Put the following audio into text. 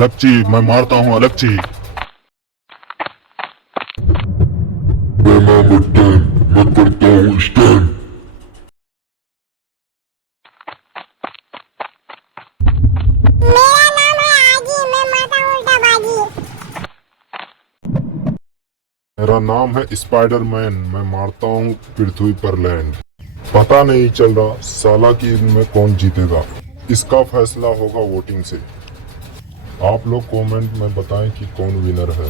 अलग चीज, मैं मारता हूँ अलग चीज। मैं करता हूँ स्टैंड। मेरा नाम है आजी, मैं मारता हूँ उल्टा बाजी। मेरा नाम है स्पाइडरमैन, मैं मारता हूँ पृथ्वी पर लैंड। पता नहीं चल रहा साला की में कौन जीतेगा, इसका फैसला होगा वोटिंग से। आप लोग कमेंट में बताएं कि कौन विनर है।